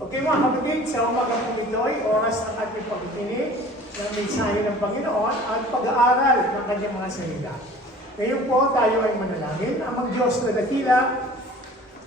Okay mga kapatid, sa umaga po ito ay oras ng ating pagkikinig ng mensahe ng Panginoon at pag-aaral ng kanyang mga salita. Ngayon po tayo ay manalangin. Amang Diyos na dakila,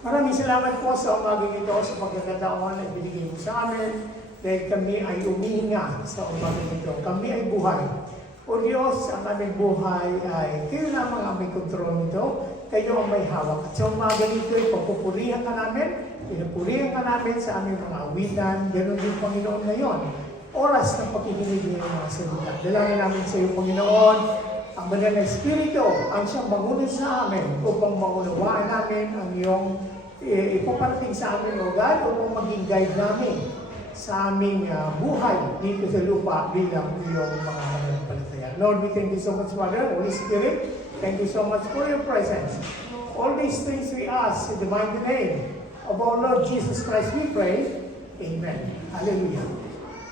maraming salamat po sa umagang ito sa pagkakataon na binigay mo sa amin dahil kami ay umihinga sa umagang ito. Kami ay buhay. O Diyos, ang aming buhay ay kayo lamang ang may kontrol nito. Kayo ang may hawak. At sa umaga nito ay pagpupurihan ka namin. Pinupurihan ka namin sa aming mga awitan. Ganon din Panginoon ngayon. Oras ng pakikinig ng mga salita. Dalangin namin sa iyo, Panginoon, ang banal na Espiritu ang siyang mangunod sa amin upang maunawaan namin ang iyong ipaparating sa amin, O God, upang maging guide namin sa aming buhay dito sa lupa bilang iyong mga mananampalataya. Lord, we thank you so much, Father, Holy Spirit. Thank you so much for your presence. All these things we ask in the mighty name of our Lord Jesus Christ, we pray. Amen. Hallelujah.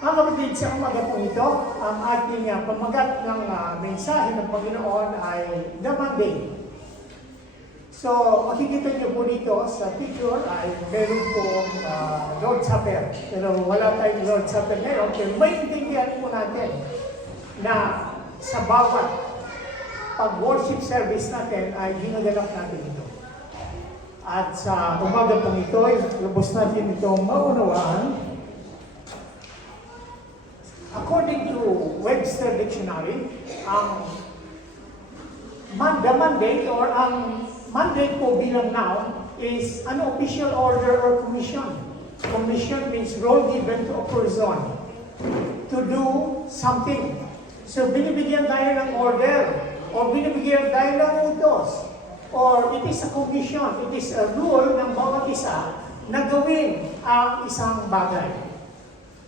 Mga kapatid, sa umaga po ito, ang ating pamagat ng mensahe ng Panginoon ay The Monday. So, makikita niyo po dito sa picture ay meron pong Lord's Supper. Pero wala tayong Lord's Supper ngayon. Pero maintindihan po natin na sa bawat pag-worship service natin ay ginaganap natin ito. At sa umaga pong ito, lubos natin itong maunawaan. According to Webster Dictionary, ang the mandate or ang mandate po bilang noun is an official order or commission. Commission means role given to a person to do something. So binibigyan tayo ng order o binibigyan tayo ng utos or it is a commission, it is a rule ng bawat isa na gawin ang isang bagay.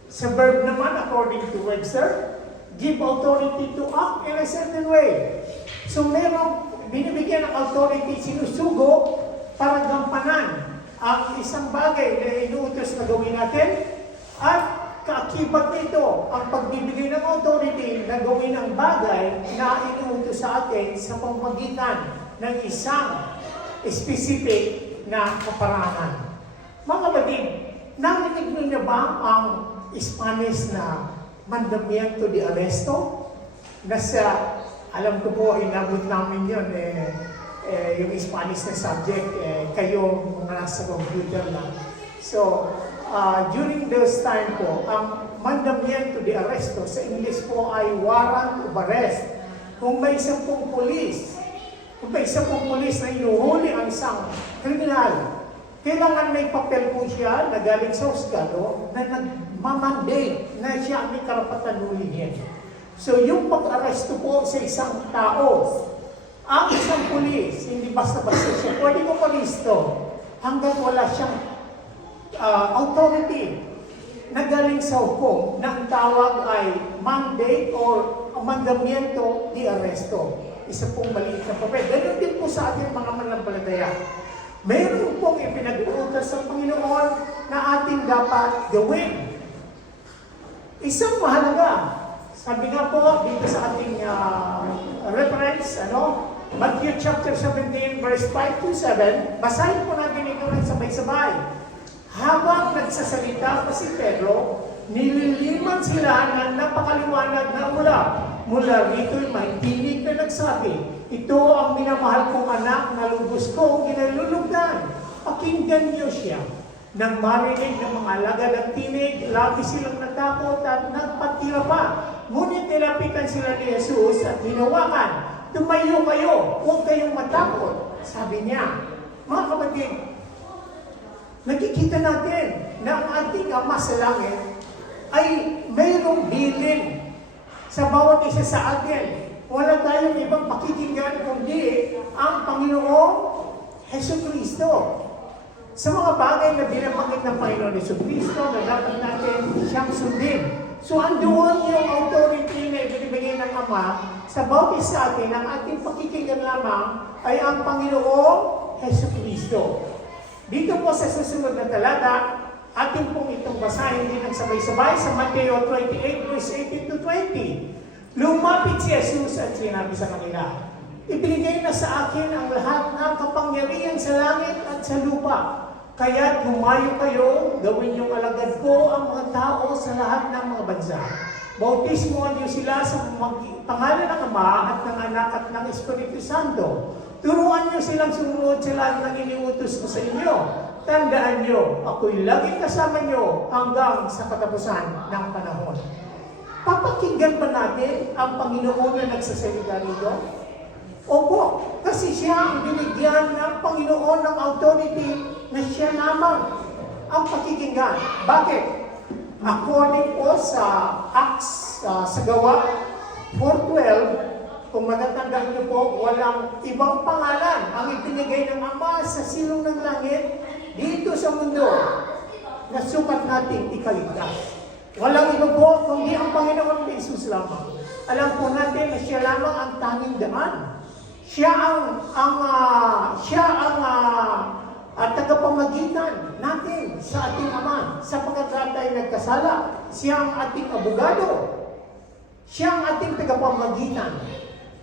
Sa verb naman, according to Webster, give authority to act in a certain way. So merong binibigyan ng authority, sinusugo para gampanan ang isang bagay na inuutos na gawin natin at kaakibat nito ang pagbibigay ng authority na gawin ang bagay na inuutos sa atin sa pamamagitan ng isang specific na kaparaanan. Mga kapatid, narinig niyo na ba ang Spanish na mandamiento de arresto? Nasa, alam ko po, inabot namin yun, yung Spanish na subject, kayo mga nasa computer na. So, during this time po, ang mandamiento de arresto sa English po ay warrant of arrest. Kung may isang pulis na inuhuli ang isang kriminal, kailangan may papel po siya na galing sa husgado na nagmamandate na siya may karapatan hulihin. So yung pag-aresto po sa isang tao, ang isang pulis, hindi basta-basta siya, pwede mo palisto hanggang wala siyang authority na galing sa hukom na ang tawag ay mandate or mandamiento de arresto. Isa pong maliit na papel. Ganun din po sa ating mga mananampalataya. Mayroon pong ipinag-uutos sa Panginoon na ating dapat gawin. Isang mahalaga. Sabi nga po dito sa ating reference, Matthew chapter 17, verse 5 to 7, basahin po natin ito ng sabay-sabay. Habang nagsasalita pa si Pedro, nililiman sila ng napakaliwanag na ulap. Mula rito'y may tinig na nagsabi, ito ang minamahal kong anak na lubos kong ginalulugdan. Pakinggan niyo siya. Nang marinig ng mga alagad ng tinig, labis silang natakot at nagpatira pa. Ngunit nilapitan sila ni Jesus at hinawakan, tumayo kayo, huwag kayong matakot. Sabi niya, mga kapatid, nakikita natin na ang ating Ama sa langit ay mayroong bilin sa bawat isa sa atin. Wala tayong ibang pakikinggan kundi ang Panginoong Jesucristo. Sa mga bagay na binabanggit ng Panginoon Jesucristo na dapat natin siyang sundin. So andoon yung authority na ibinibigay ng Ama sa bawat isa sa atin. Ang ating pakikinggan lamang ay ang Panginoong Jesucristo. Dito po sa susunod na talata, ating pong itong basahin din ng sabay-sabay sa Mateo 28, verse 18 to 20. Lumapit si Jesus at sinabi sa kanila, ibinigay na sa akin ang lahat ng kapangyarihan sa langit at sa lupa. Kaya't humayo kayo, gawin niyong alagad ko ang mga tao sa lahat ng mga bansa. Bautismoan niyo sila sa pangalan ng Ama at ng Anak at ng Espiritu Santo. Turuan niyo silang sumunod sa lahat ng iniutos ko sa inyo. Tandaan niyo, ako'y laging kasama niyo hanggang sa katapusan ng panahon. Papakinggan ba natin ang Panginoon na nagsasalita rito? Opo, kasi siya ang binigyan ng Panginoon ng authority na siya lamang ang pakikinggan. Bakit? According po sa Acts, sa Gawa 4:12, kung matatandaan niyo po, walang ibang pangalan ang ibinigay ng Ama sa silong ng langit dito sa mundo na sukat nating ikaligtas. Walang iba po kundi ang Panginoon Jesus lamang. Alam po natin na siya lamang ang tanging daan. Siya ang tagapamagitan natin sa ating Ama sapagkat tayo nagkasala. Siya ang ating abogado. Siya ang ating tagapamagitan.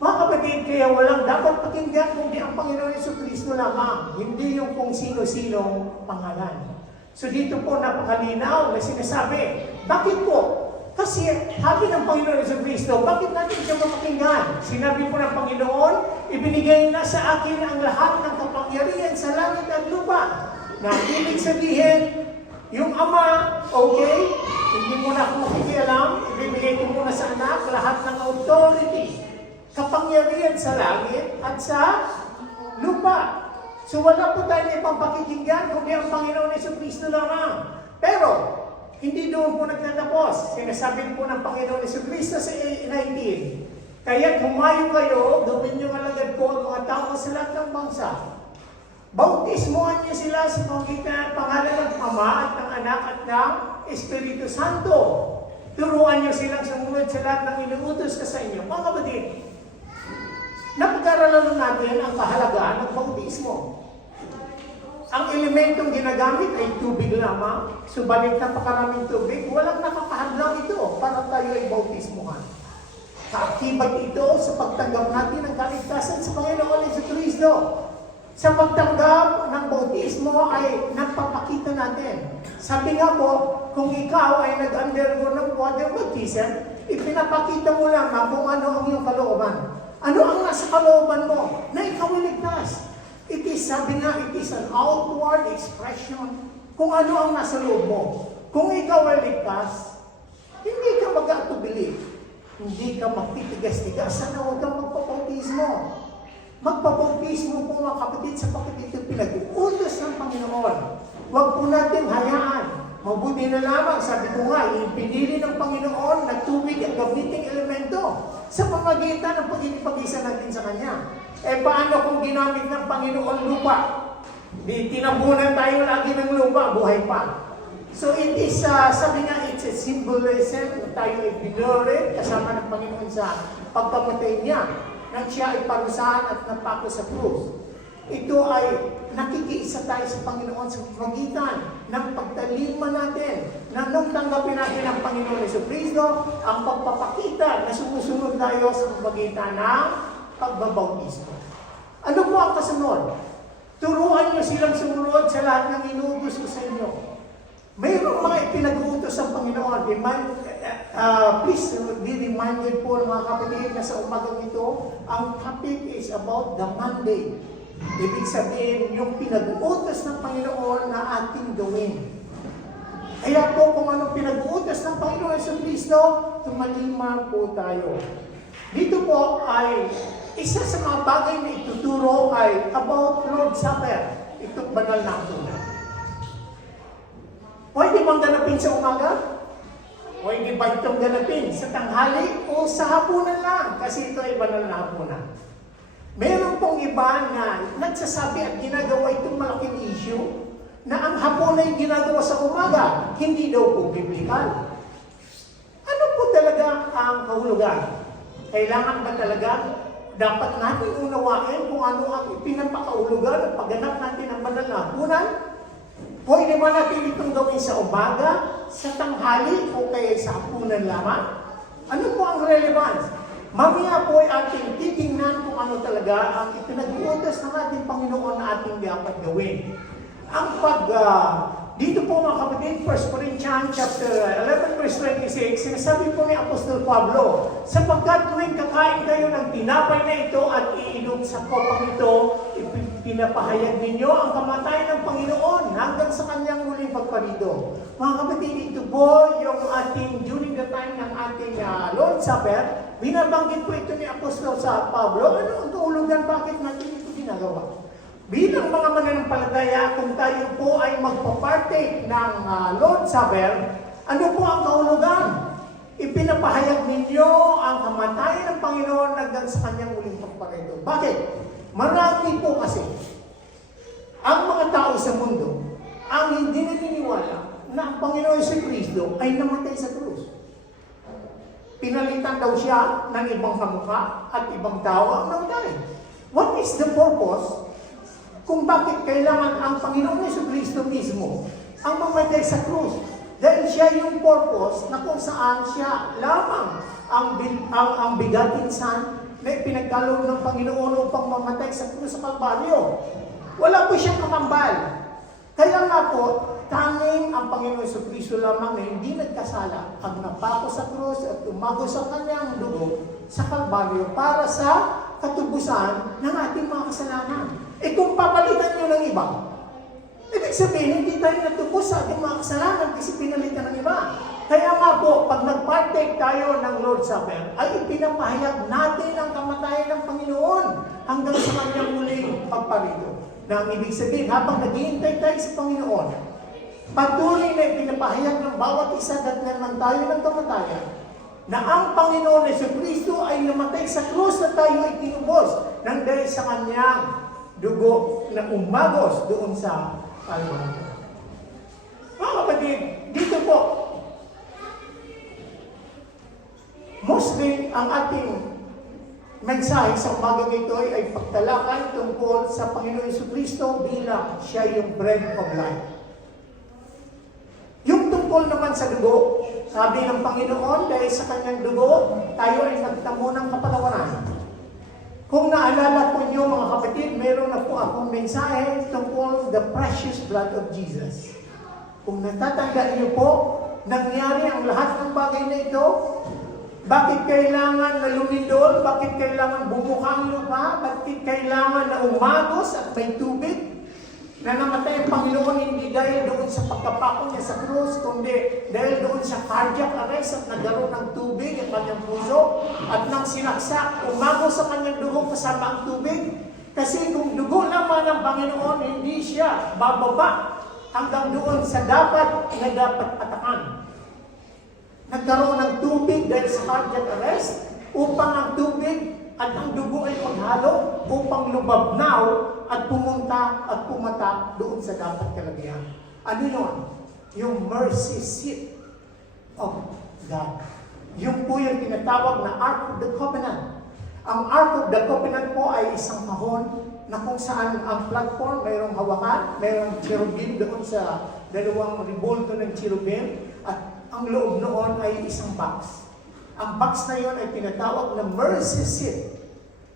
Mga kapatid, kaya walang dapat pakinggan kundi ang Panginoon Jesucristo lamang, hindi yung kung sino-sinong pangalan. So dito po napakalinaw na sinasabi. Bakit po? Kasi sabi ng Panginoon Jesucristo, bakit natin siya mapakinggan? Sinabi po ng Panginoon, ibinigay na sa akin ang lahat ng kapangyarihan sa langit at lupa. Na ibig sabihin, yung Ama, okay, hindi mo na ako makikialam, ibibigay ko muna sa anak lahat ng authority, kapangyarihan sa langit at sa lupa. So wala po tayo ibang pakikinggan kundi ang Panginoon Jesucristo lamang. Pero, hindi doon po nagtatapos. Sinasabi po ng Panginoon Jesucristo sa 19, kaya't humayo kayo, gawin niyo alagad ko ang mga tao sa lahat ng bangsa. Bautismoan niyo sila sa pangalan ng Ama at ng Anak at ng Espiritu Santo. Turuan niyo silang sumunod sa lahat ng inuutos ko sa inyo. Mga kapatid, napag-aralan natin ang kahalagaan ng bautismo. Ang elementong ginagamit ay tubig lamang, subalit napakaraming tubig, walang nakakahadlang ito para tayo ay bautismuhan. Kaakibat ito sa pagtanggap natin ng kaligtasan sa Panginoon Jesucristo. Sa pagtanggap ng bautismo ay nagpapakita natin. Sabi nga po, kung ikaw ay nag-undergo ng water baptism, ipinapakita mo lang kung ano ang iyong kalooban. Ano ang nasa kalooban mo na ikaw ay ligtas? It is, sabi nga, it is an outward expression kung ano ang nasa loob mo. Kung ikaw ay ligtas, hindi ka mag-atubili. Hindi ka magtitigas-tigas. Sana huwag kang magpapautismo. Magpapautismo po mga kapatid sapagkat ito pinag-uutos ng Panginoon. Huwag po natin hayaan. Mabuti na lamang, sabi ko nga, ipinili ng Panginoon na tubig ang gamiting elemento sa pamagitan ng pag-ibig-isa natin sa Kanya. Eh paano kung ginamit ng Panginoon lupa? Di tinabunan tayo lagi ng lupa, buhay pa. So it is, sabi nga, it's a symbolism na tayo ay binure kasama ng Panginoon sa pagpamatay niya nang siya ay parusahan at napako sa krus. Ito ay nakikiisa tayo sa Panginoon sa pamagitan ng pagtalima natin na nung tanggapin natin ang Panginoon Jesucristo, ang pagpapakita na sumusunod tayo sa pamagitan ng pagbabautismo. Ano po ang kasunod? Turuan niyo silang sumunod sa lahat ng inuutos ko sa inyo. Mayroong mga ipinag-uutos ng Panginoon. Please be reminded po mga kapatid na sa umagang ito, ang topic is about the mandate. Ibig sabihin, yung pinag-uutos ng Panginoon na ating gawin. Kaya po kung anong pinag-uutos ng Panginoon Jesucristo, tumalima po tayo. Dito po ay isa sa mga bagay na ituturo ay about Lord's Supper. Itong banal na tuna. Pwede bang ganapin sa umaga? Pwede ba itong ganapin sa tanghali o sa hapunan lang? Kasi ito ay banal na hapunan. Meron pong iba na nagsasabi at ginagawa itong malaking issue na ang hapon ay ginagawa sa umaga, hindi daw po biblical. Ano po talaga ang kahulugan? Kailangan ba talaga dapat natin unawain kung ano ang pinapakahulugan at pagganap natin ang banal na hapunan? Pwede ba natin itong gawin sa umaga, sa tanghali, o kaya sa hapunan lamang? Ano po ang relevance? Mamaya po ay ating titingnan kung ano talaga ang ipinag-uutos ng ating Panginoon na ating dapat gawin. Dito po mga kapatid, 1 Corinthians chapter 11 verse 26, sinasabi po ni Apostol Pablo, sapagkat tuwing kakain kayo ng tinapay na ito at iinom sa kopang ito, pinapahayag ninyo ang kamatayan ng Panginoon hanggang sa kanyang muling pagparido. Mga kapatid, ito po yung ating, during the time ng ating Lord's Supper, binabanggit po ito ni Apostol sa Pablo. Ano ang tuhulugan? Bakit natin ito ginagawa? Bilang mga mananampalataya, kung tayo po ay magpapartake ng Lord's Supper, ano po ang kahulugan? Ipinapahayag ninyo ang kamatayan ng Panginoon hanggang sa kanyang muling pagparido. Bakit? Marami po kasi ang mga tao sa mundo ang hindi naniniwala na ang Panginoon si Kristo ay namatay sa krus. Pinalitan daw siya ng ibang kamukha at ibang tao ang namatay. What is the purpose kung bakit kailangan ang Panginoon Yesu Kristo mismo ang mamatay sa krus? Dahil siya yung purpose na kung saan siya lamang ang bigatin son na pinagkaloob ng Panginoon upang mamatay sa krus sa Kalbaryo. Wala po siyang kakambal. Kaya nga po, tanging ang Panginoon Yesu Kristo lamang na hindi nagkasala ang napako sa krus at umagos sa kanyang dugo sa Kalbaryo para sa katubusan ng ating mga kasalanan. Kung papalitan nyo ng iba, ibig sabihin, hindi tayo natubos sa ating mga kasalanan kasi pinalitan ng iba. Kaya nga po, pag nag-partake tayo ng Lord's Supper, ay ipinapahayag natin ang kamatayan ng Panginoon hanggang sa kanyang muling pagparido. Na ang ibig sabihin, habang naghihintay tayo sa Panginoon, patuloy na ipinapahayag ng bawat isa naman tayo ng kamatayan, na ang Panginoon Yesu Kristo ay namatay sa krus na tayo ay tinubos nang dahil sa kanyang dugo na umagos doon sa Kalbaryo. Mga kapatid, dito po, mostly ang ating mensahe sa umagang ito ay pagtalakay tungkol sa Panginoon Yesu Kristo bilang siya yung bread of life. Yung tungkol naman sa dugo, sabi ng Panginoon, dahil sa kanyang dugo, tayo ay nagtamo ng kapatawaran. Kung naalala po niyo mga kapatid, meron na po akong mensahe tungkol the precious blood of Jesus. Kung natatandaan niyo po, nangyari ang lahat ng bagay na ito. Bakit kailangan na lumindol? Bakit kailangan bumukang lupa? Bakit kailangan na umagos at may tubig? Na namatay ang Panginoon hindi dahil doon sa pagkapako niya sa krus, kundi dahil doon sa cardiac arrest at nagkaroon ng tubig ang kanyang puso at nang sinaksak, umagos sa kanyang dugo kasama ang tubig. Kasi kung dugo naman ng Panginoon, hindi siya bababa hanggang doon sa dapat na dapat atakan. Nagkaroon ng tubig dahil sa cardiac arrest upang ang tubig at ang dugo ay maghalo upang lumabnaw at pumunta at pumata doon sa dapat kalagayan. Ano yun? Yung mercy seat of God. Yung po yung tinatawag na Ark of the Covenant. Ang Ark of the Covenant po ay isang kahon na kung saan ang platform mayroong hawakan, mayroong cherubim doon sa dalawang ribulto ng cherubim at ang loob noon ay isang box. Ang box na yon ay tinatawag na mercy seat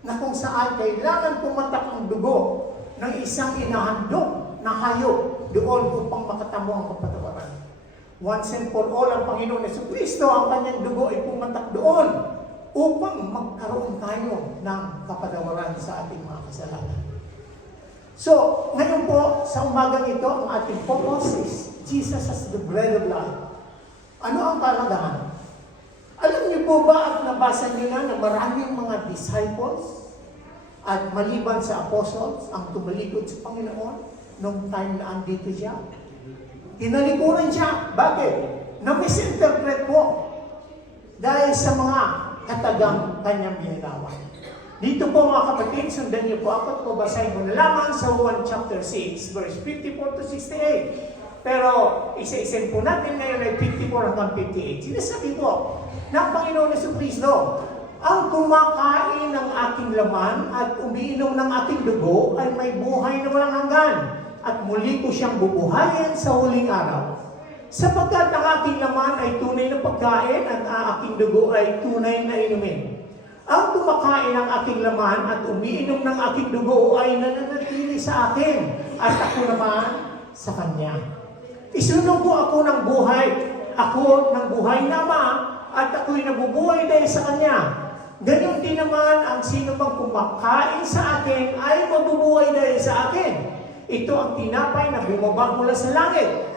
na kung saan kailangan pumatak ang dugo ng isang inahandog na hayop doon upang makatamo ang kapatawaran. Once and for all, ang Panginoon Yesu Kristo, ang kanyang dugo ay pumatak doon upang magkaroon tayo ng kapatawaran sa ating mga kasalanan. So, ngayon po, sa umagang ito, ang ating focus is Jesus as the bread of life. Ano ang kalagahan? Alam niyo po ba at nabasa niyo na maraming mga disciples at maliban sa apostles ang tumalikod sa Panginoon nung time na andito siya? Tinalikuran siya. Bakit? Na-misinterpret po dahil sa mga katagang kanyang binitawan. Dito po mga kapatid, sundan niyo po ako at babasahin mo na lamang sa 1 chapter 6, verse 54 to 68. Pero isa-isin po natin ngayon ay 54 hanggang 58. Sinasabi po ng Panginoon Yesu Kristo, ang kumakain ng aking laman at umiinom ng aking dugo ay may buhay na walang hanggan at muli ko siyang bubuhayin sa huling araw. Sapagkat ang aking laman ay tunay na pagkain at ang aking dugo ay tunay na inumin. Ang kumakain ng aking laman at umiinom ng aking dugo ay nananatili sa akin at ako naman sa Kanya. Isunugo ako ng buhay. Ako ng buhay na Ama, at ako'y nabubuhay dahil sa Kanya. Ganon din naman ang sino mang kumakain sa akin ay mabubuhay dahil sa akin. Ito ang tinapay na bumaba mula sa langit.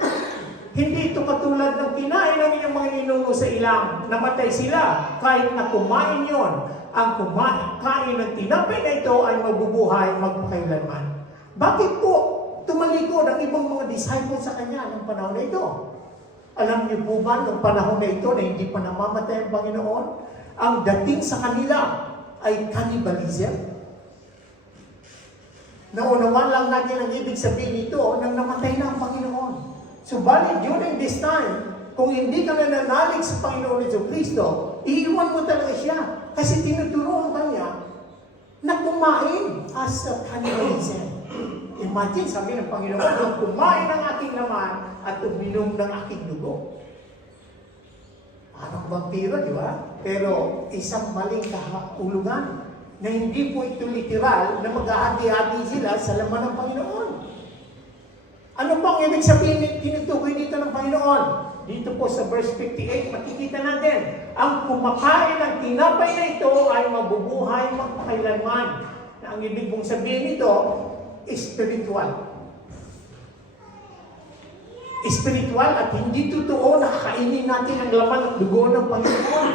Hindi ito katulad ng kinain ng inyong mga ninuno sa ilang. Namatay sila kahit na kumain yon. Ang kumakain ng tinapay na ito ay mabubuhay magpakailanman. Bakit po tumalikod ang ibang mga disciples sa Kanya ng panahon na ito? Alam niyo po ba, noong panahon na ito na hindi pa namamatay ang Panginoon, ang dating sa kanila ay cannibalism? Naunawan lang natin ang ibig sabihin nito nang namatay na ang Panginoon. Subalit during this time, kung hindi ka nananalig sa Panginoon Jesucristo, iiwan mo talaga siya. Kasi tinuturuan ka niya na kumain as a cannibalism. Imagine, sabi ng Panginoon, kumain ng aking laman at uminom ng aking dugo. Parang vampiro, di ba? Pero isang maling kahulugan na hindi po ito literal na maghahati-hati sila sa laman ng Panginoon. Ano bang ibig sabihin tinutukoy dito ng Panginoon? Dito po sa verse 58, makikita natin, ang kumakain ng tinapay na ito ay mabubuhay magpakailanman. Ang ibig mong sabihin nito, spiritual. Spiritual at hindi totoo na kakainin natin ang laman at dugo ng Panginoon.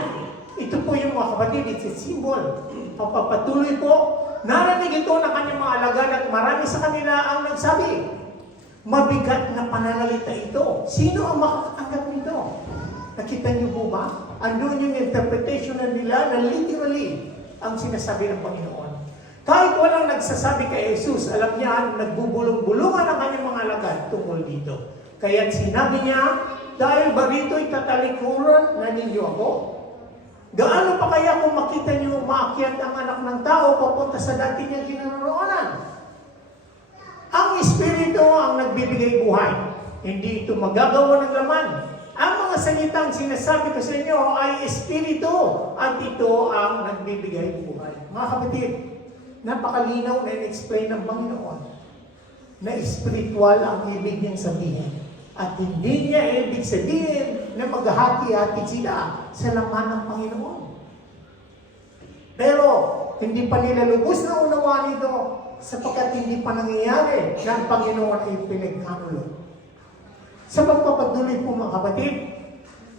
Ito po yung mga kapatid, it's a symbol. Papapatuloy po, narinig ito ng kanyang mga alagad at marami sa kanila ang nagsabi, mabigat na pananalita ito. Sino ang makakatanggap nito? Nakita niyo po ba? Andun yung interpretation na nila na literally ang sinasabi ng Panginoon. Kahit walang nagsasabi kay Jesus, alam niya, nagbubulong-bulungan ang kanyang mga alagad tungkol dito. Kaya't sinabi niya, dahil ba rito'y tatalikuran na ninyo ako? Gaano pa kaya kung makita niyo maakyat ang anak ng tao papunta sa dati niyang kinaroroonan? Ang Espiritu ang nagbibigay buhay. Hindi ito magagawa ng laman. Ang mga salitang sinasabi ko sa inyo ay Espiritu at ito ang nagbibigay buhay. Mga kapatid, napakalinaw na in-explain ng Panginoon na spiritual ang ibig niyang sabihin. At hindi niya ibig sabihin na maghahati-hati sila sa laman ng Panginoon. Pero, hindi pa nila lubos na unawaan ito sapagkat hindi pa nangyayari na ang Panginoon ay pinagkanulo. Sa pagpapatuloy po mga kapatid,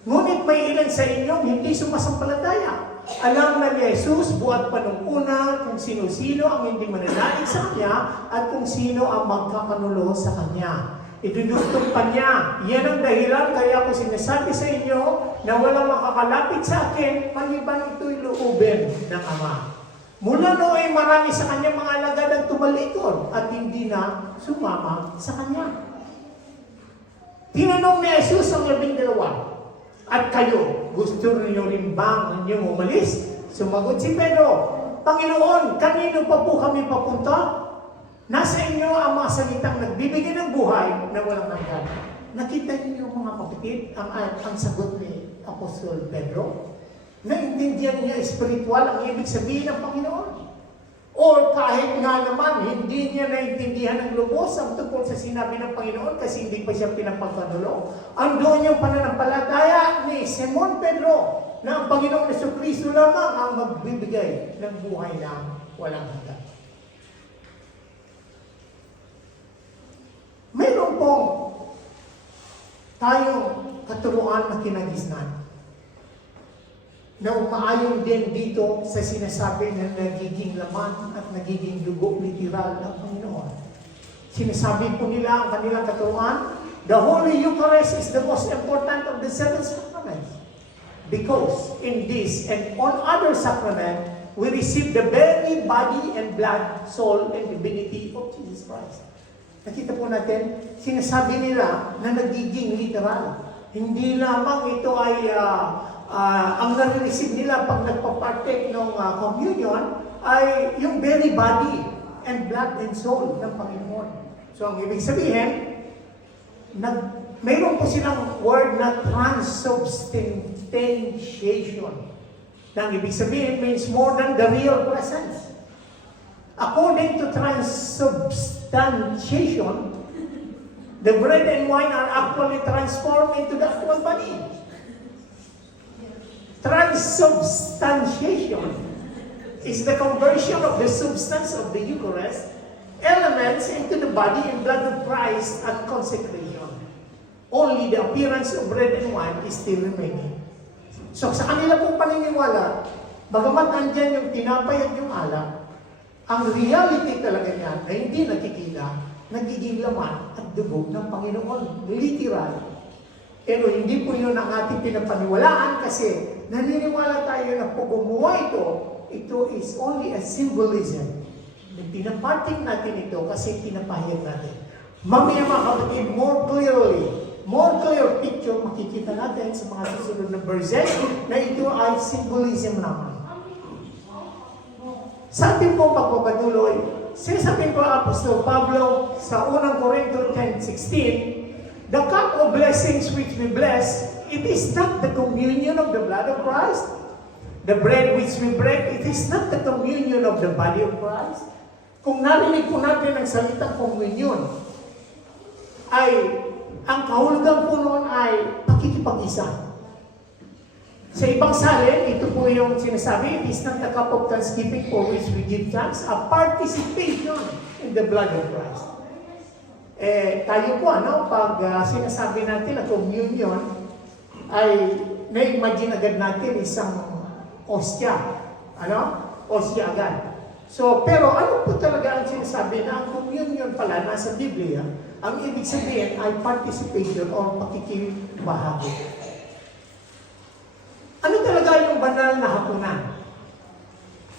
ngunit may ilan sa inyong hindi sumasampalataya. Alam na ni Jesus buhat pa nung una kung sino-sino ang hindi mananalig sa Kanya at kung sino ang magkakanulo sa Kanya. Idudugtong pa niya. Yan ang dahilan kaya ako sinasabi sa inyo na walang makakalapit sa akin maliban ito'y loobin ng Ama. Mula noon ay marami sa kanyang mga alagad ang tumalikod at hindi na sumama sa Kanya. Tinanong ni Jesus ang 12, at kayo, gusto niyo rin bang inyong umalis? Sumagot si Pedro, Panginoon, kanino pa po kami papunta? Nasa inyo ang mga salitang nagbibigay ng buhay na walang hanggan. Nakita niyo mga kapatid ang sagot ni Apostol Pedro? Naintindihan niya spiritual ang ibig sabihin ng Panginoon? Or kahit nga naman, hindi niya naintindihan ng lubos ang tungkol sa sinabi ng Panginoon kasi hindi pa siya pinapagkanulo. Andoon yung pananampalataya ni Simon Pedro na ang Panginoong Jesucristo lamang ang magbibigay ng buhay na walang hanggan. Mayroon pong tayong katuruan na kinagisnan na umaayon din dito sa sinasabi na nagiging laman at nagiging dugo literal ng Panginoon. Sinasabi po nila ang kanilang katuruan, the Holy Eucharist is the most important of the 7 sacraments. Because in this and on other sacrament, we receive the very body and blood, soul, and divinity of Jesus Christ. Nakita po natin, sinasabi nila na nagiging literal. Hindi lamang ito ay ang nare-receive nila pag nagpa-partake ng communion ay yung very body and blood and soul ng Panginoon. So ang ibig sabihin, mayroon po silang word na transubstantiation. Na ang ibig sabihin means more than the real presence. According to transubstantiation, The bread and wine are actually transformed into the actual body. Transubstantiation is the conversion of the substance of the Eucharist elements into the body and blood of Christ at consecration. Only the appearance of bread and wine is still remaining. So sa kanila pong paniniwala, bagamat andyan yung tinapay at yung alak, ang reality talaga niyan ay hindi nakikita, nagiging laman at dugo ng Panginoon. Literal. Pero hindi po yun ang ating pinapaniwalaan kasi naniniwala tayo na pag gumawa ito is only a symbolism. Pinapatik natin ito kasi pinapahayag natin. Mamaya mga kapatid, more clear picture makikita natin sa mga susunod na verses na ito ay symbolism naman. Sa ating pong pagpapatuloy, sinasabi ko Apostol Pablo sa unang Corinto 10:16, the cup of blessings which we bless, it is not the communion of the blood of Christ. The bread which we break, it is not the communion of the body of Christ. Kung narinig po natin ang salitang communion, ay ang kahulugan po noon ay pakikipag-isa. Sa ibang salin, ito po yung sinasabi, it is not the cup of thanksgiving for which we give thanks, a participation in the blood of Christ. Tayo po, pag sinasabi natin na communion, ay na-imagine agad natin isang ostya. Ostya agad. So, pero ano po talaga ang sinasabi na ang communion pala nasa Biblia, ang ibig sabihin ay participation o pakikibahagi. Ano talaga yung banal na hapunan?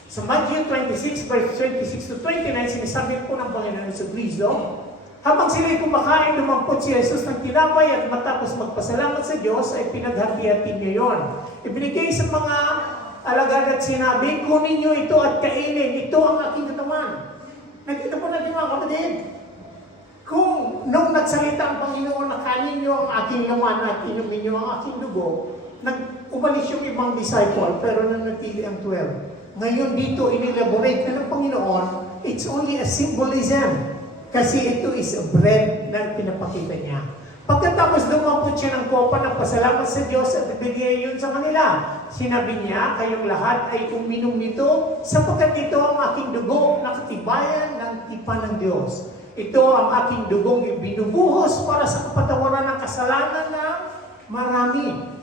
Sa Matthew 26, verse 26 to 29, sinasabi po ng Panginoon sa Kristo, habang sila'y kumakain, lumampot si Jesus ng tinapay at matapos magpasalamat sa Diyos, ay pinaghati-hati niya yun. Ibinigay sa mga alagad at sinabi, kunin niyo ito at kainin, ito ang aking katawan. Nakita po natin mga kapatid, kung nung nagsalita ang Panginoon na kanin niyo ang aking laman at inumin niyo ang aking dugo, umalis yung ibang disciple, pero nanatili ang 12. Ngayon dito, inelaborate na ng Panginoon, it's only a symbolism. Kasi ito is a bread na pinapakita niya. Pagkatapos dumampot siya ng kopa ng pasalamat sa Diyos at ibigay yun sa kanila. Sinabi niya, kayong lahat ay uminom nito, sapagkat ito ang aking dugo na katibayan ng tipan ng Diyos. Ito ang aking dugong ibinubuhos para sa kapatawaran ng kasalanan na marami.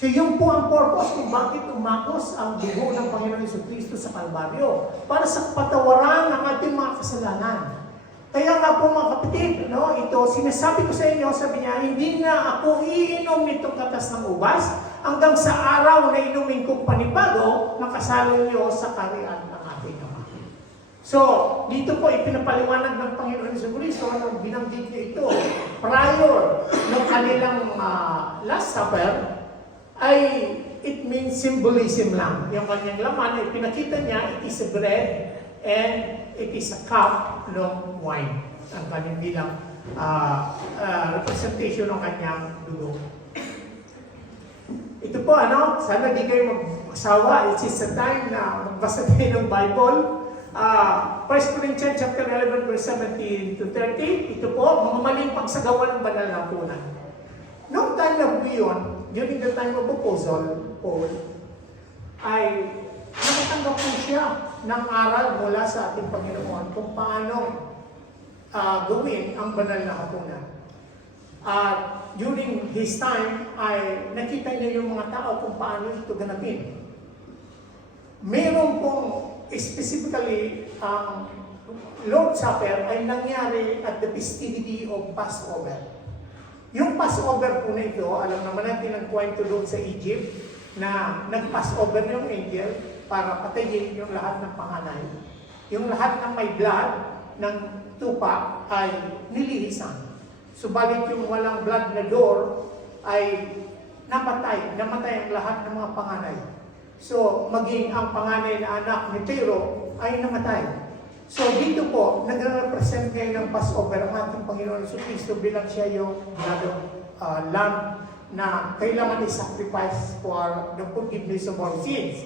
So yun po ang purpose kung bakit umakos ang dugo ng Panginoon Jesucristo sa Kalbaryo. Para sa kapatawaran ng ating mga kasalanan. Kaya nga po mga kapatid, ito, sinasabi ko sa inyo, sabi niya, hindi na ako iinom nitong katas ng ubas hanggang sa araw na inumin kong panibago na kasalo niyo sa karian ng ating Ama. So, dito po ipinapaliwanag ng Panginoon Jesucristo nung binanggit niya ito prior ng kanilang Last Supper, ay it means symbolism lang. Yung kanyang laman ay pinakita niya, it is a bread and it is a cup ng wine. Ang kanyang bilang representation ng kanyang dugo. Ito po, sana di kayo mag-asawa. It is a time na magbasa tayo ng Bible. 1 Corinthians chapter 11, verse 17 to 30. Ito po, mga maling pagsagawa ng banal na hapunan. Noong time na po yun, during the time of Apostle Paul, ay nakatanggap po siya ng aral mula sa ating Panginoon kung paano gawin ang banal na hapunan. During his time, ay nakita niya yung mga tao kung paano ito ganapin. Meron pong specifically ang Lord's Supper ay nangyari at the festivity of Passover. Yung Passover po na ito, alam naman natin ang kwento doon sa Egypt na nag-Passover yung angel para patayin yung lahat ng panganay. Yung lahat ng may blood ng tupa ay nililisan. Subalit yung walang blood na door ay namatay ang lahat ng mga panganay. So, maging ang panganay na anak ni Pero ay namatay. So, dito po, nagre-represent ngayon ng Passover ang ating Panginoon Jesucristo bilang siya yung lamb na kailangan i-sacrifice for the forgiveness of our sins.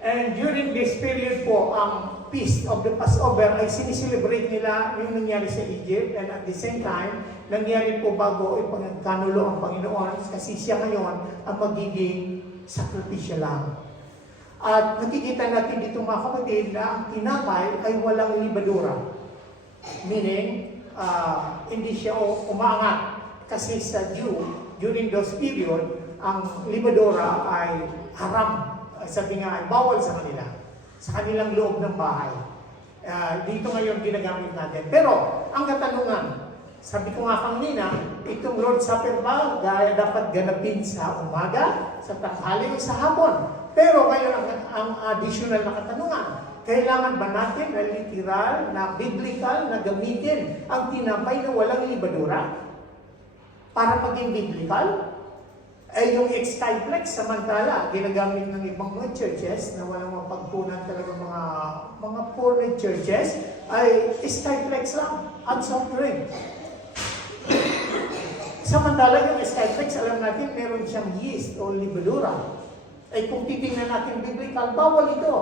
And during this period po, ang Feast of the Passover ay siniselebrate nila yung nangyari sa Egypt, and at the same time, nangyari po bago ipagkanulo ang Panginoon kasi siya ngayon ang magiging sakripisyo lang. At nakikita natin dito mga kapatid na ang tinapay ay walang libadura. Meaning, hindi siya umaangat. Kasi sa Jew, during those period, ang libadura ay haram. Sabi nga, ay bawal sa kanila. Sa kanilang loob ng bahay. Dito ngayon ginagamit natin. Pero, ang katanungan, sabi ko nga kanina, itong Lord's Supper ba dapat ganapin sa umaga, sa tanghali o sa hapon? Pero ngayon ang additional na katanungan, kailangan ba natin na literal, na biblical, na gamitin ang tinapay na walang libadura para maging biblical? Ay yung Skyflex samantala, ginagamit ng ibang mga churches na walang mapagkunan talaga mga poor churches, ay Skyflex lang at soft drink. Samantala yung Skyflex, alam natin meron siyang yeast o libadura. Ay kung titingnan natin biblical, bawal ito.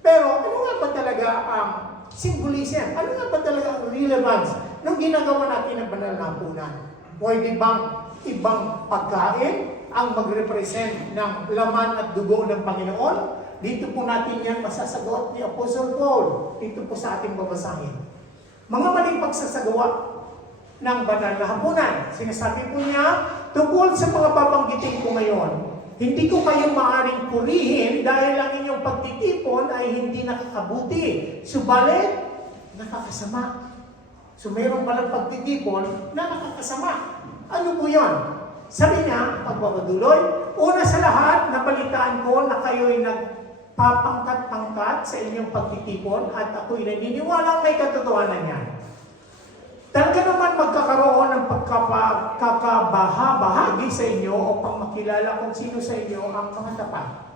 Pero ano nga ba talaga ang symbolism? Ano nga ba talaga ang relevance ng ginagawa natin ng banal na hapunan? Pwede bang ibang pagkain ang mag-represent ng laman at dugo ng Panginoon? Dito po natin yan masasagot ni Apostle Paul. Dito po sa ating babasahin. Mga maling pagsasagawa ng banal na hapunan. Sinasabi po niya, tungkol sa mga babanggitin ko ngayon, hindi ko kayo maaaring purihin dahil ang inyong pagtitipon ay hindi nakakabuti. Subalit, nakakasama. So mayroon palang pagtitipon na nakakasama. Ano po yan? Sabi niya, pagbabaduloy, una sa lahat, nabalitaan ko na kayo'y nagpapangkat-pangkat sa inyong pagtitipon at ako'y naniniwalang may katotohanan yan. Talaga naman magkakaroon ng pagkakabaha-bahagi sa inyo upang makilala kung sino sa inyo ang mga tapat.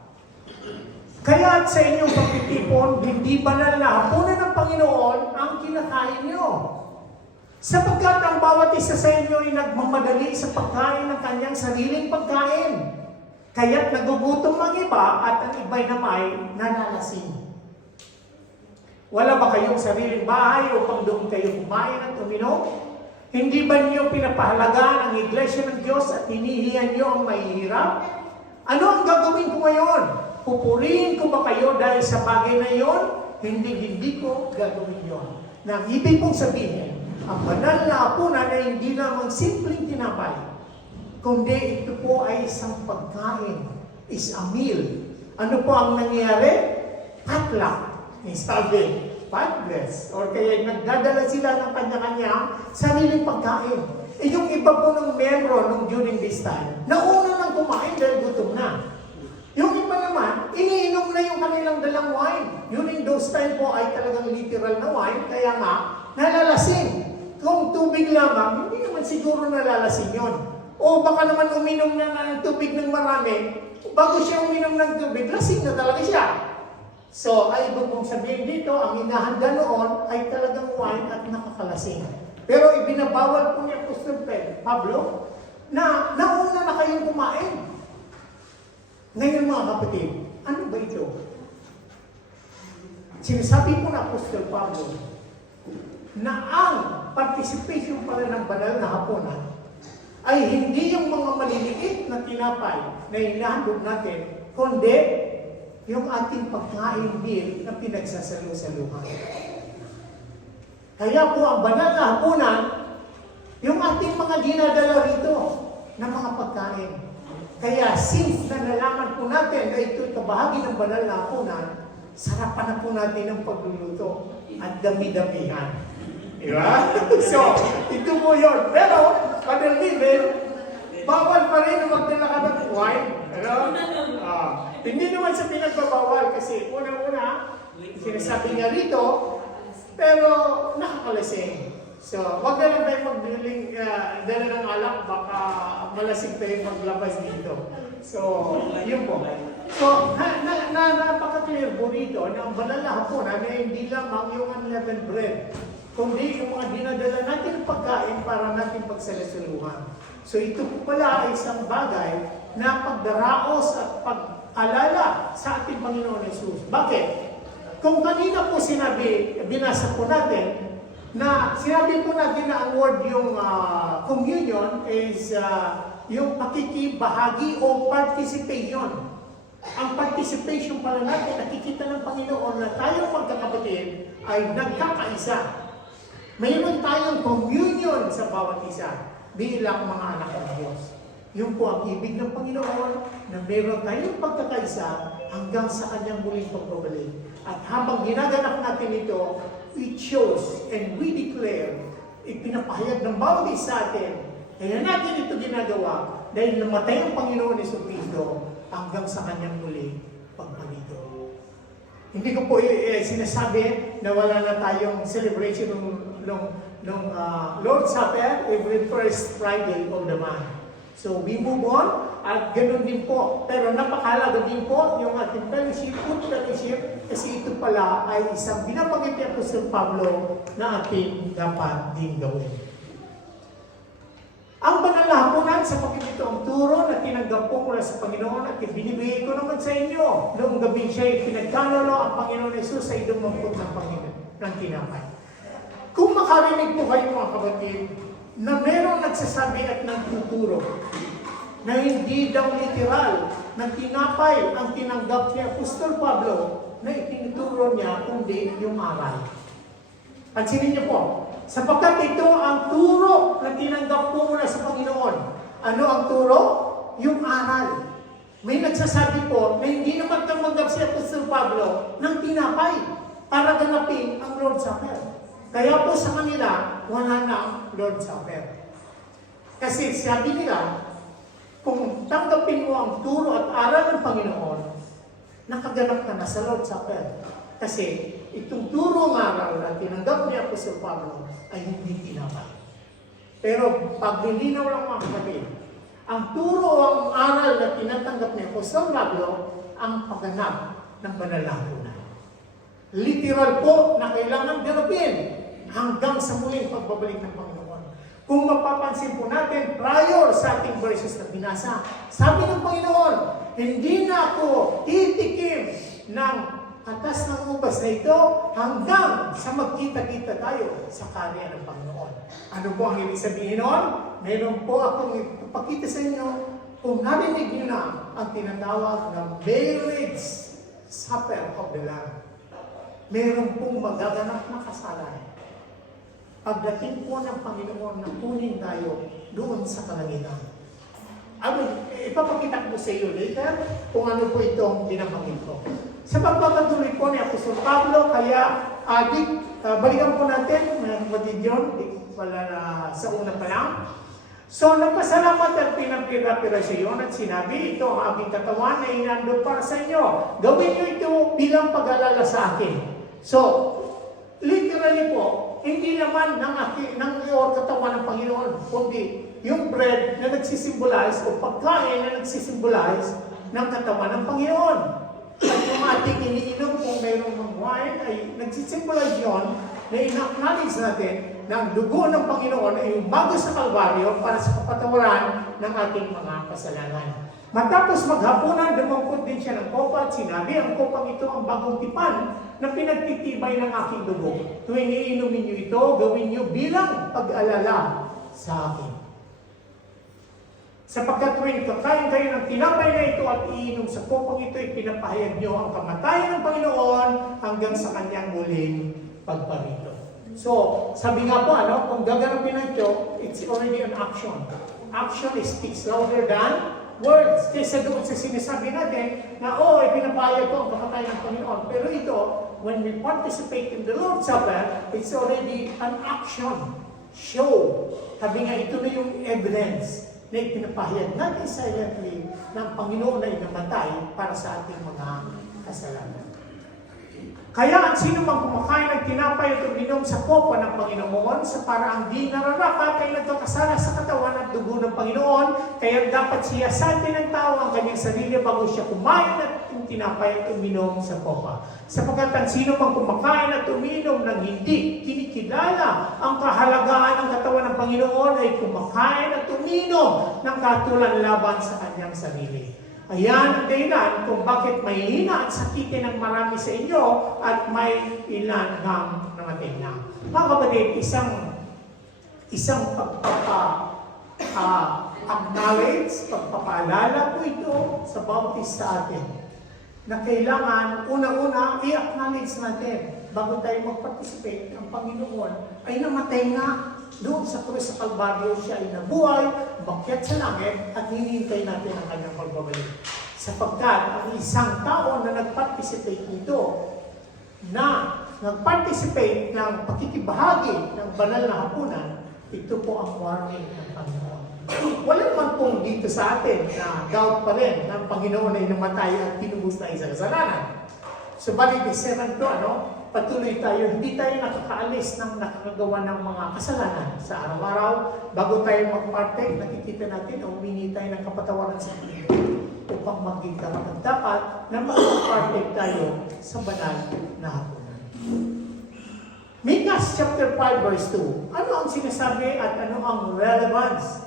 Kaya sa inyong pagtitipon, hindi banal na hapunan ng Panginoon ang kinakain nyo. Sapagkat ang bawat isa sa inyo ay nagmamadali sa pagkain ng kanyang sariling pagkain. Kaya't nagugutom ang iba at ang iba'y namay nanalasing. Wala ba kayong sariling bahay upang doon kayo kumain at uminom? Hindi ba niyo pinapahalagaan ang iglesia ng Diyos at hinihiyan niyo ang mahihirap? Ano ang gagawin ko ngayon? Pupurihin ko ba kayo dahil sa bagay na iyon? Hindi ko gagawin yon. Nang ibig kong sabihin, ang banal na hapunan ay hindi lamang simpleng tinapay, kundi ito po ay isang pagkain, is a meal. Ano po ang nangyayari? Potluck. Starving, fatness, or kaya nagdadala sila ng kanya-kanyang sariling pagkain. Eh yung iba po ng membro nung during this time, nauna nang kumain dahil gutom na. Yung iba naman, iniinom na yung kanilang dalang wine. During those time po ay talagang literal na wine, kaya nga, nalalasing. Kung tubig lamang, hindi naman siguro nalalasing yon. O baka naman uminom na ng tubig ng marami, bago siya uminom ng tubig, lasing na talaga siya. So, ay ibig kong sabihin dito, ang hinahanda noon ay talagang wine at nakakalasing. Pero ibinabawal po ni Apostol Pablo na nauna na kayong kumain. Ngayon mga kapatid, ano ba ito? Sinasabi po na Apostol Pablo na ang participation pala ng banal na hapunan ay hindi yung mga maliliit na tinapay na hinahandog natin, kundi yung ating pagkain meal na pinagsasalo-saluhan. Kaya po ang banal na hapunan, yung ating mga dinadala rito na mga pagkain. Kaya since na nalaman po natin na ito'y kabahagi ng banal na hapunan, sarapan na po natin ang pagluluto at dami-damihan. Diba? So, ito po yun. Pero, kadalibin, bawal pa rin na magdala ka ng wine. Hindi naman sa pinagbabawal kasi unang-una, sinasabi nga rito, pero nakakalasing. So, wag na lang tayo magbiling dala ng alak, baka malasing tayo maglabas dito. So, yun po. So, napaka-clear po rito na ang banal na hapunan na hindi lamang yung unleavened bread, kundi yung mga dinadala natin pagkain para natin pagsalasuluhan. So, ito po pala ay isang bagay na pagdaraos at pag-alala sa ating Panginoon Jesus. Bakit? Kung kanina po sinabi, binasa po natin, na sinabi po natin na ang word yung communion is yung pakikibahagi o participation. Ang participation pala natin, nakikita ng Panginoon na tayong magkakapatid ay nagkakaisa. Mayroon tayong communion sa bawat isa bilang mga anak ng Diyos. Yun po ang ibig ng Panginoon na mayroon tayong pagkakaisa hanggang sa kanyang muling pagbabalik. At habang ginaganap natin ito, we chose and we declare, ipinapahayag ng bawat isa atin. Kaya natin ito ginagawa dahil namatay ang Panginoon ni Jesucristo hanggang sa kanyang muling pagparito. Hindi ko po sinasabi na wala na tayong celebration ng Lord's Supper every first Friday of the month. So we move on at ganoon din po. Pero napakahalaga din po yung ating fellowship, good fellowship, kasi ito pala ay isang binabanggit ni Apostol Pablo na ating dapat din gawin. Ang banal na hapunan sa pagkakito ang turo na tinanggap po mula sa Panginoon at ibinibigay ko naman sa inyo. Noong gabi siya pinagkanalo ang Panginoon Jesus sa idumampot ng Panginoon ng tinapay. Kung makarinig po kayo mga kapatid, na merong nagsasabi at nagtuturo na hindi daw literal na tinapay ang tinanggap ni Apostol Pablo na itinuturo niya kundi yung aral. Pansinin niyo po, sapagkat ito ang turo na tinanggap po mula sa Panginoon. Ano ang turo? Yung aral. May nagsasabi po na hindi naman tumanggap si Apostol Pablo ng tinapay para ganapin ang Lord's Supper. Kaya po sa kanila, wala na ang Lord's Supper. Kasi sabi nila, kung tanggapin mo ang turo at aral ng Panginoon, nakaganap ka na sa Lord's Supper. Kasi itong turo ng aral na tinanggap ni Apostol Pablo ay hindi tinapay. Pero paglilinaw lang mga kapatid, ang turo o ang aral na tinatanggap ni Apostol Pablo ang pagganap ng banal na hapunan. Literal po na kailangan ganapin hanggang sa muling pagbabalik ng Panginoon. Kung mapapansin po natin, prior sa ating verses na binasa, sabi ng Panginoon, hindi na ako titikim ng katas ng ubas na ito hanggang sa magkita-kita tayo sa karya ng Panginoon. Ano po ang ibig sabihin noon? Meron po akong ipapakita sa inyo kung narinig niyo na ang tinatawag na marriage supper of the Lamb. Meron pong magaganap na kasalan. Pagdating po ng Panginoon na kunin tayo doon sa kalangitan. Ipapakita ko sa iyo later kung ano po itong binabanggit ko. Sa pagpapatuloy po ni Apostol Pablo, kaya balikan po natin, mga kapatid yun, wala na sa una pa lang. So, nagpasalamat at pinagpira-pira siya yun at sinabi, ito ang aking katawan na inando para sa inyo. Gawin niyo ito bilang pag-alala sa akin. So, literally po, hindi naman ng katawan ng Panginoon, kundi yung bread na nagsisimbolize o pagkain na nagsisimbolize ng katawan ng Panginoon. At yung ating iniinom kung mayroong ng wine ay nagsisimbolize yun na in-acknowledge natin na ang dugo ng Panginoon ay umago sa Kalbaryo para sa kapatawaran ng ating mga kasalanan. Matapos maghapunan, dumangkot din siya ng kopa at sinabi, ang kopang ito ang bagong tipan na pinagtitibay ng aking dugo. Tuwing iinumin niyo ito, gawin niyo bilang pag-alala sa akin. Sapagkat tuwing kakain kayo ng tinapay na ito at iinom sa kopang ito, ipinapahayag niyo ang kamatayan ng Panginoon hanggang sa kanyang muling pagparito. So, sabi nga po, kung gaganapin na ito, it's already an action. Action speaks louder than words. Kaysa doon sa sinasabi natin na, ipinapahayag ko ang kamatayan ng Panginoon. Pero ito, when we participate in the Lord's Supper, it's already an action. Show. Sabi nga, ito na yung evidence na ipinapahayag natin silently ng Panginoon na inamatay para sa ating mga kasalanan. Kaya ang sino mang kumakain ng tinapay at uminom sa kopa ng Panginoon sa paraang di nararapat ay nagkakasala sa katawan at dugo ng Panginoon, kaya dapat siyasatin ng tao ang kanyang sarili bago siya kumain at tinapay at uminom sa kopa. Sapagkat ang sino mang kumakain at uminom ng hindi kinikilala ang kahalagaan ng katawan ng Panginoon ay kumakain at uminom ng katulan laban sa kanyang sarili. Ayan ang dahilan kung bakit may hina at sakitin ng marami sa inyo at may ilan hang namatay na. Mga kapatid, isang acknowledge, pagpapaalala po ito sa bautis sa atin na kailangan unang-una i-acknowledge natin bago tayo mag-participate ang Panginoon ay namatay nga doon sa krus sa Kalbaryo. Siya ay nabuhay, bakyat sa langit at hinihintay natin ang kanyang pagbabalik. Sapagkat ang isang tao na nag-participate nito, na nag-participate ng pakikibahagi ng banal na hapunan, ito po ang warning ng Panginoon. Wala naman pong dito sa atin na doubt pa rin na ang Panginoon ay namatay at tinubos tayo sa kasalanan. Subalit, seven to, patuloy tayo, hindi tayo nakakaalis ng nakakagawa ng mga kasalanan sa araw-araw. Bago tayo mag-partake, nakikita natin na humingi tayo ng kapatawaran sa Panginoon upang maging dapat na mag-partake tayo sa banal na hapunan. Micah chapter 5 verse 2. Ano ang sinasabi at ano ang relevance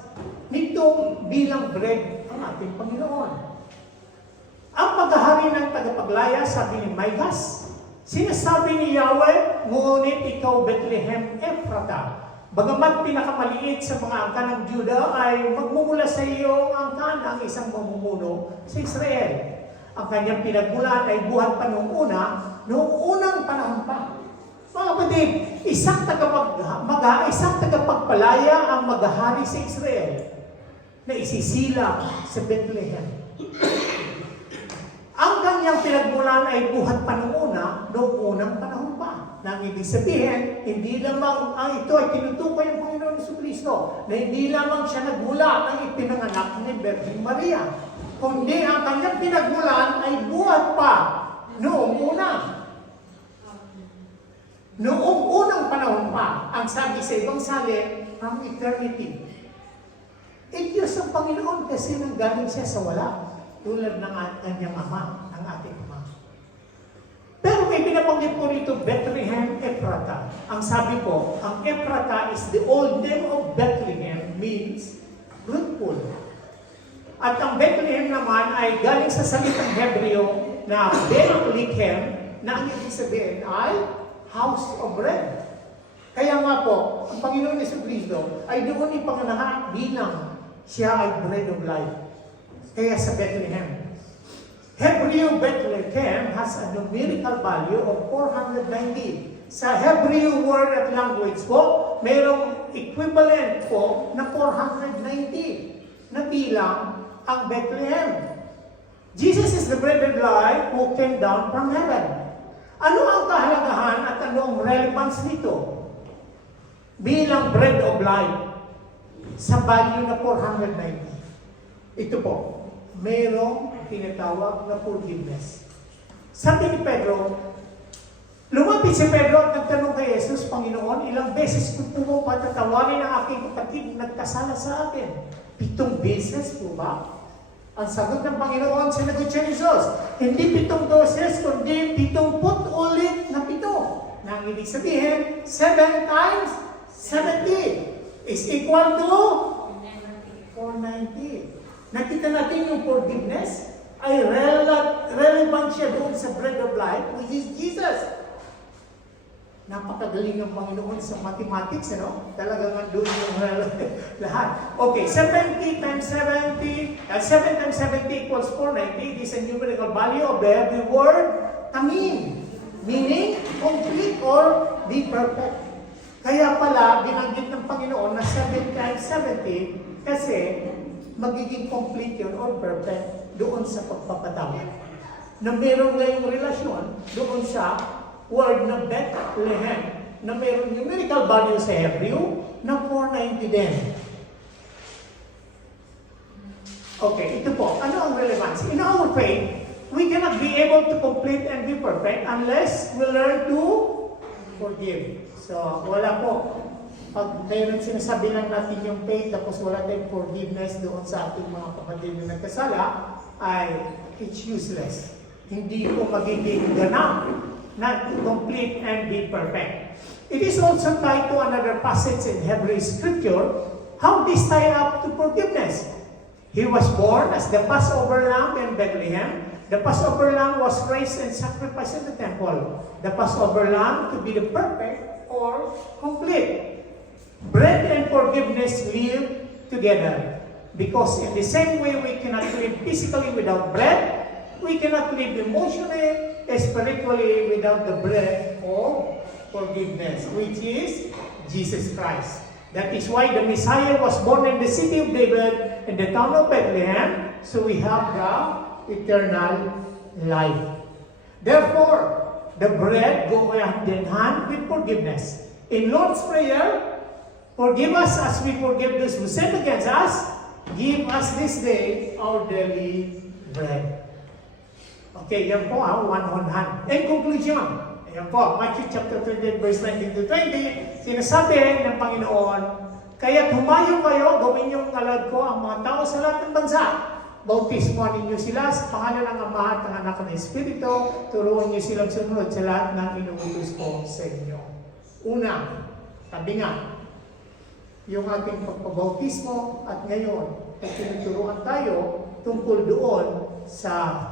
nito bilang bread ang ating Panginoon? Ang paghahari ng tagapaglaya, sabi ni Micah, sinasabi ni Yahweh, ngunit ikaw Bethlehem Ephrata, bagamat pinakamaliit sa mga angkan ng Juda, ay magmumula sa iyo ang angkan ng isang mamumuno sa Israel. Ang kanyang pinagmulan ay buhat pa noong unang panahon pa. Mga kapatid, isang tagapagpalaya ang maghahari sa Israel na isisila sa Bethlehem. Ang kanyang pinagmulan ay buhat pa noong unang panahon pa. Nang ibig sabihin, hindi lamang ito ay tinutukoy ng Panginoon Jesucristo, na hindi lamang siya nagmula ng ipinanganak ni Virgin Maria, kundi ang kanyang pinagmulan ay buhat pa noong unang panahon pa. Ang sabi sa ibang salin, from eternity. Diyos ang Panginoon kasi nanggaling siya sa wala. Tulad ng kanyang ama, ng ating ama. Pero may binabanggit po rito, Bethlehem Ephrata. Ang sabi ko, ang Ephrata is the old name of Bethlehem, means fruitful. At ang Bethlehem naman ay galing sa salitang Hebreo na Bethlehem, na ang ibig sabihin ay house of bread. Kaya nga po, ang Panginoon Jesucristo ay doon ipanganak bilang siya ay bread of life. Kaya sa Bethlehem. Hebrew Bethlehem has a numerical value of 490. Sa Hebrew word at language po, mayroong equivalent po na 490 na bilang ang Bethlehem. Jesus is the bread of life who came down from heaven. Ano ang kahalagahan at ano ang relevance nito bilang bread of life sa value na 490? Ito po, mayroong tinatawag na forgiveness. Sabi ni Pedro, lumapit si Pedro at nagtanong kay Jesus, Panginoon, ilang beses ko po patatawarin ang aking kapatid nagkasala sa akin? 7 beses po ba? Ang sagot ng Panginoon, sinagot siya ni Jesus, hindi 7 beses, kundi 70 ulit na 7. Nang ibig sabihin, 7 times 70 is equal to 490. Nakita natin yung forgiveness ay relevant siya doon sa bread of life, which is Jesus. Napakagaling ng Panginoon sa mathematics, Talagang doon yung lahat. Okay, 70 times 70, 7 times 70 equals 490. This is a numerical value of the every word, tamin. Meaning, complete or be perfect. Kaya pala, binanggit ng Panginoon na 7 times 70 kasi magiging complete yun or perfect doon sa pagpapatawad. Na meron ngayong relasyon doon sa word na Bethlehem, na meron numerical value sa Hebrew na 490 din. Okay, ito po. Ano ang relevance? In our faith, we cannot be able to complete and be perfect unless we learn to forgive. So, wala po. Pag mayroon sinasabi lang natin yung faith, tapos wala tayong forgiveness doon sa ating mga kapatid na nagkasala, ay it's useless. Hindi po magiging ganap na complete and be perfect. It is also tied to another passage in Hebrew Scripture. How this tie up to forgiveness? He was born as the Passover lamb in Bethlehem. The Passover lamb was raised and sacrificed in the temple. The Passover lamb to be the perfect or complete. Bread and forgiveness live together. Because in the same way we cannot live physically without bread, we cannot live emotionally, spiritually without the bread of forgiveness, which is Jesus Christ. That is why the Messiah was born in the city of David, in the town of Bethlehem, so we have the eternal life. Therefore, the bread go hand in hand with forgiveness. In Lord's Prayer, forgive us as we forgive those who sin against us. Give us this day our daily bread. Okay, yan po one on hand. In conclusion, ayan po, Matthew chapter 28 verse 19 to 20, sinasabi ng Panginoon, kaya't humayo kayo, gawin niyong alad ko ang mga tao sa lahat ng bansa. Bautismo ninyo sila sa pangalan ng Ama at ng Anak at ng Espiritu, turuan niyo silang sumunod sa lahat ng inuutos ko sa inyo. Una, sabi nga, yung ating pagpabautismo at ngayon ay tinuturuan tayo tungkol doon sa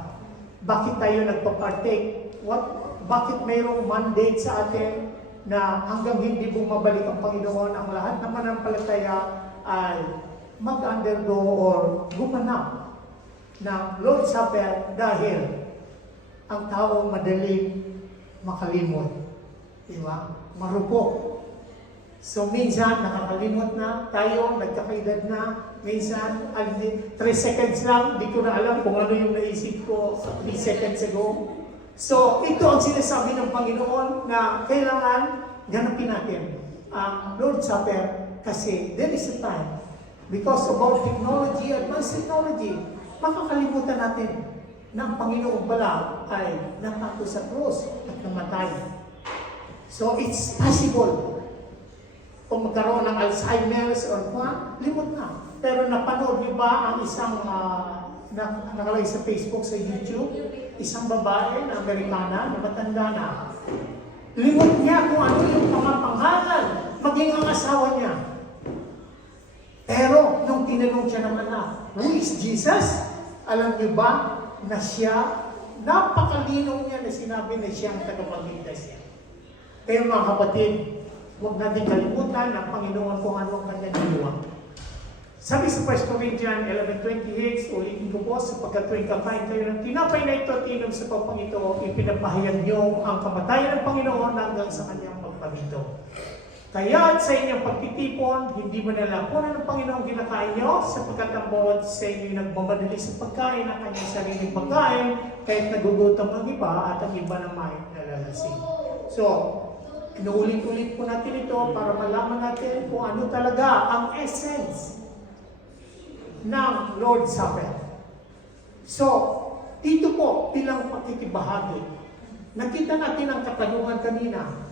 bakit tayo nagpa-partake, bakit mayroong mandate sa atin na hanggang hindi bumabalik ang Panginoon, ang lahat ng mananampalataya ay mag-undergo or gumanap ng Lord's Supper dahil ang tao madaling makalimot. Diba? Marupok. So minsan nakakalimot na tayo, nagkakaedad na, minsan 3 seconds lang, di ko na alam kung ano yung naisip ko 3 seconds ago. So ito ang sinasabi ng Panginoon na kailangan ganapin natin ang Lord's Supper kasi there is a time because about technology, advanced technology, makakalimutan natin na ang Panginoon pala ay napako sa krus at namatay. So it's possible kung magkaroon ng Alzheimer's or what, limot na. Pero napanood niyo ba ang isang nakalagay sa Facebook, sa YouTube, isang babae na Amerikana na matanda na. Limot niya kung ano yung pangpangalan, maging ang asawa niya. Pero nung tinanong siya ng anak, who is Jesus? Alam niyo ba na siya, napakalinaw niya na sinabi na siya ang tagapagligtas niya. Kaya mga kapatid, huwag natin kalimutan ang Panginoon kung ano ang kanyang ginawa. Sabi sa 1 Corinthians 11:28, ulitin ko po, sapagkat tuwing kakain kayo ng tinapay na ito at inom sa papang ito, ipinapahayag niyo ang kamatayan ng Panginoon hanggang sa kanyang pagpamito. Kaya sa inyong pagtitipon, hindi mo nalapunan ng Panginoon ginakain niyo, sapagkat ang bawat sa inyo nagmamadali sa pagkain ng kanyang sariling pagkain, kahit nagugutom ang iba at ang iba naman nalalasing. So, inuulit-ulit po natin ito para malaman natin kung ano talaga ang essence ng Lord's Supper. So, dito po, bilang pakikibahagi, nakita natin ang katanungan kanina.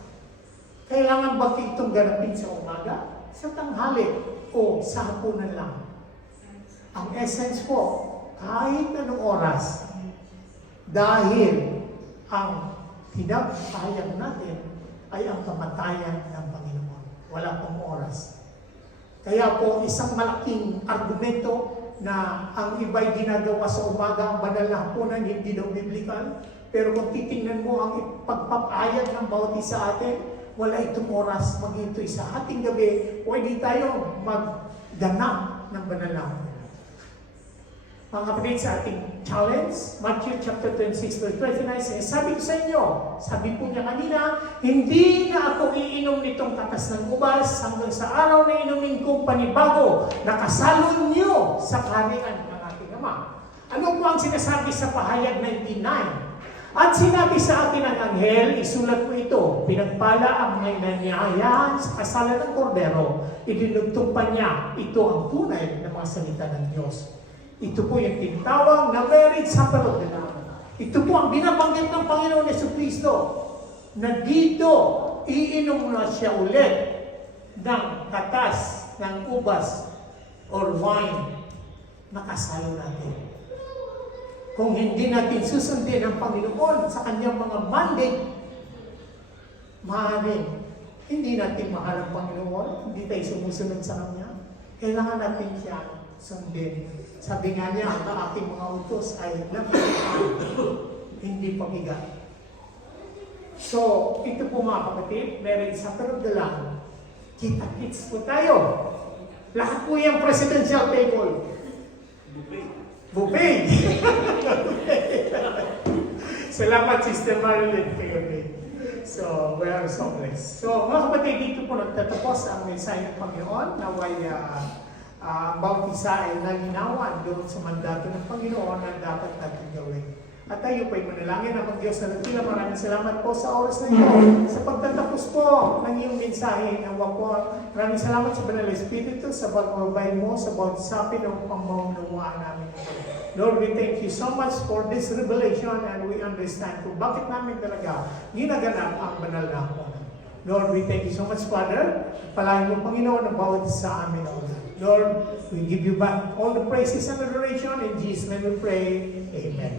Kailangan ba itong ganapin sa umaga, sa tanghali, o sa hapunan lang? Ang essence po, kahit anong oras, dahil ang pinapahayag natin ay ang kamatayan ng Panginoon. Wala pong oras. Kaya po, isang malaking argumento na ang iba'y ginagawa sa umaga, ang banal na hapunan, hindi daw biblical. Pero kung titingnan mo ang pagpapayag ng bawat isa atin, wala itong oras, mag-ito'y sa ating gabi, pwede tayo magganap ng banal na hapunan. Mga kapatid, sa ating challenge, Matthew chapter 26 verse 29, sabi ko sa inyo, sabi po niya kanina, hindi na ako iinom nitong katas ng ubas hanggang sa araw na inumin kong panibago na kasalo niyo sa kaharian ng ating Ama. Ano po ang sinasabi sa pahayag 99? At sinabi sa akin ng anghel, isulat mo ito, pinagpala ang mga inanyayahan sa kasalan ng kordero, idinugtong pa niya, ito ang tunay na mga salita ng Diyos. Ito po yung tinatawag na marriage supper of the Lamb. Ito po ang binabanggit ng Panginoon Jesucristo na dito iinom na siya ulit ng katas, ng ubas, or wine na kasalo natin. Kung hindi natin susundin ang Panginoon sa kanyang mga mandate, maaaring hindi natin mahal ang Panginoon, hindi tayo sumusunod sa Kanya. Kailangan natin siya sundin. Sabi nga niya, ang ating mga utos ay hindi pabigat. So, ito po mga kapatid, meron sa lang, kita-kits po tayo. Lahat po yung presidential table. Buffet. Salamat, Sister Marilyn. So, we are so blessed. So, mga kapatid, dito po nagtatapos ang mensahe ng Panginoon. Naway bawat isa ay nalinawan doon sa mandato ng Panginoon na dapat natin gawin. At tayo po'y manalangin ng Diyos na nagtila. Maraming salamat po sa oras na ito. Sa pagtatapos po ng iyong mensahe ng wapor. Maraming salamat sa Banal Espiritu, sa pagmabay mo, sa bawat sapi ng pangmaunawaan namin. Lord, we thank you so much for this revelation and we understand kung bakit namin talaga ginaganap ang banal na ako. Lord, we thank you so much, Father. Palahin mo, Panginoon, ang bawat sa amin. Lord, we give you back all the praises and adoration. In Jesus' name we pray. Amen.